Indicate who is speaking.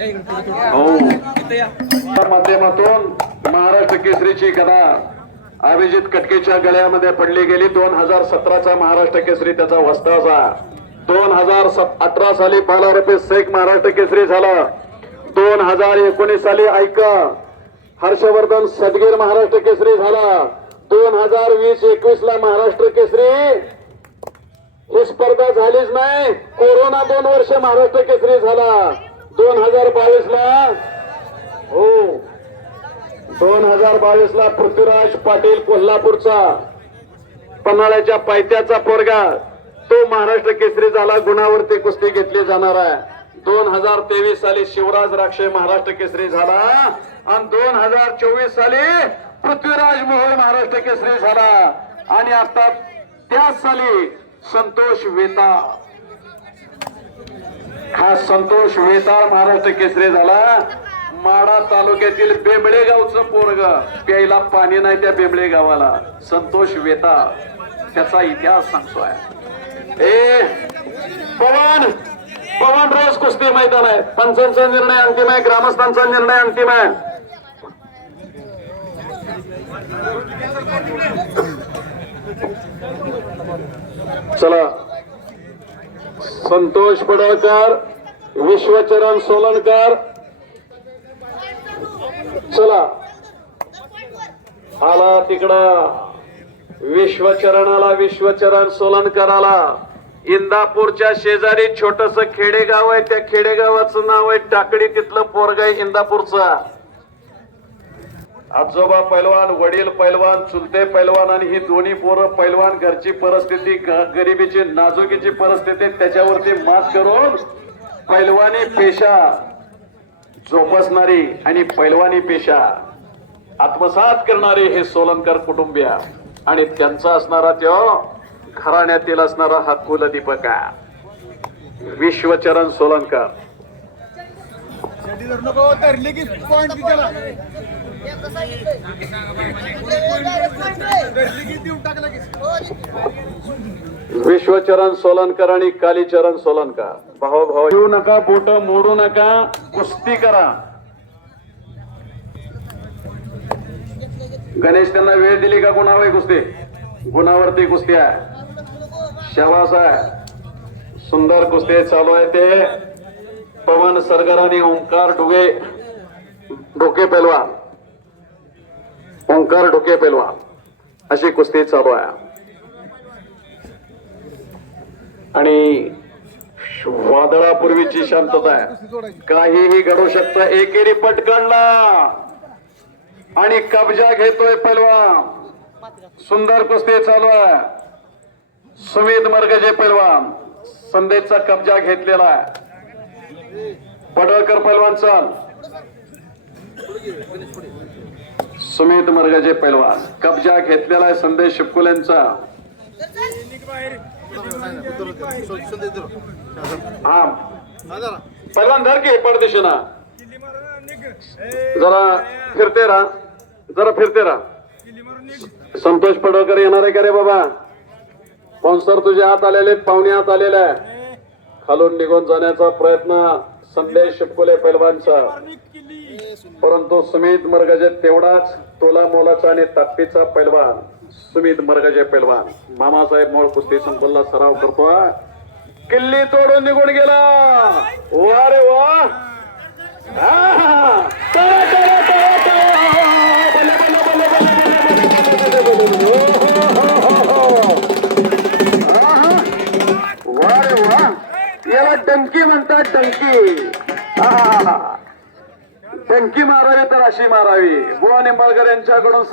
Speaker 1: हो. माध्यमातून महाराष्ट्र केसरीची कदा अभिजित कटकेच्या गळ्यामध्ये पडली गेली. दोन हजार सतराचा महाराष्ट्र केसरी त्याचा वस्ताचा दोन हजार अठरा साली बाला रुपये शेख महाराष्ट्र केसरी झाला. दोन हजार एकोणीस साली ऐका हर्षवर्धन सदगीर महाराष्ट्र केसरी झाला. दोन हजार वीस एकवीस ला महाराष्ट्र केसरी ही स्पर्धा झालीच नाही. कोरोना दोन वर्ष महाराष्ट्र केसरी झाला. दोन हजार बावीस ला हो. दोन हजार बावीस ला पृथ्वीराज पाटील कोल्हापूरचा पन्हाळ्याच्या पायथ्याचा पोरगा तो महाराष्ट्र केसरी झाला गुणावरती कुस्ती घेतली जाणार आहे. दोन हजार तेवीस साली शिवराज राक्षे महाराष्ट्र केसरी झाला आणि दोन हजार चोवीस साली पृथ्वीराज मोहोळ महाराष्ट्र केसरी झाला. आणि आता त्याच साली संतोष वेता हा संतोष वेताळ महाराष्ट्र केसरी झाला. माडा तालुक्यातील बेंबळे गावचं पोरग. प्यायला पाणी नाही त्या बेंबळे गावाला संतोष वेताळ. त्याचा इतिहास सांगतोय. ए पवन! पवन रोज कुस्ती मैदान आहे. पंचांचा निर्णय अंतिम आहे. ग्रामस्थांचा निर्णय अंतिम आहे. चला. संतोष पडळकर विश्वचरण सोलनकर. चला. आला तिकडं. विश्वचरणाला विश्वचरण सोलनकराला. इंदापूरच्या शेजारी छोटस खेडेगाव आहे त्या खेडेगावाचं नाव आहे टाकडी तिथलं पोरग आहे इंदापूरचा. आजोबा पैलवान वडील पैलवान चुलते पैलवान आणि ही दोन्ही पोरं पैलवान घरची परिस्थिती ग- गरिबीची नाजुकीची परिस्थिती त्याच्यावरती मात करून पैलवानी पेशा जोपासणारी आणि पैलवानी पेशा आत्मसात करणारे हे सोलंकर कुटुंबीय. आणि त्यांचा असणारा त्यो घराण्यातील असणारा हा कुलदीपका विश्वचरण सोलंकर.
Speaker 2: नको धरले की पॉइंट त्याला
Speaker 1: विश्वचरण सोलनकर आणि कालीचरण सोलनकर भाऊ भाऊ. येऊ नका बोट मोडू नका कुस्ती करा. गणेश त्यांना वेळ दिली का गुणावर आहे कुस्ती? गुणावरती कुस्ती आहे. शवास आहे. सुंदर कुस्ती चालू आहे ते. पवन सरगर आणि ओंकार डुगे डोके पेलवा ओंकार डोके पेलवा अशी कुस्ती चालू आहे. आणि वादळापूर्वीची शांतता आहे. काहीही घडू शकतं. एकेरी पटकणला आणि कब्जा घेतोय पैलवान. सुंदर कुस्ती चालू आहे. सुमित मर्गजे पैलवान. संदेशचा कब्जा घेतलेला आहे. पडळकर पैलवान चाल. सुमित मर्गजे पैलवान कब्जा घेतलेला आहे संदेश शिपकुलेंचा. हा. पहिल्यांदा धर की पडदिशीना जरा फिरते राहा. जरा फिरते राहा. संतोष पडळकर येणार आहे का रे बाबा? स्पॉन्सर तुझ्या हात आलेले पाहुणे हात आलेले आहे खालून निघून जाण्याचा प्रयत्न संदेश शिपकुले पैलवानचा. परंतु सुमित मरगजे तेवढाच तोला मोलाचा आणि ताप्पीचा पैलवान. सुमित मरगजे पैलवान. मामासाहेब मोळ कुस्ती संकुलला सराव करतो किल्ली तोडून निघून गेला. वा रे वा. त्याला डंकी म्हणतात डंकी. हा डंकी मारावी तर अशी मारावी. बुवा निंबाळकर यांच्याकडून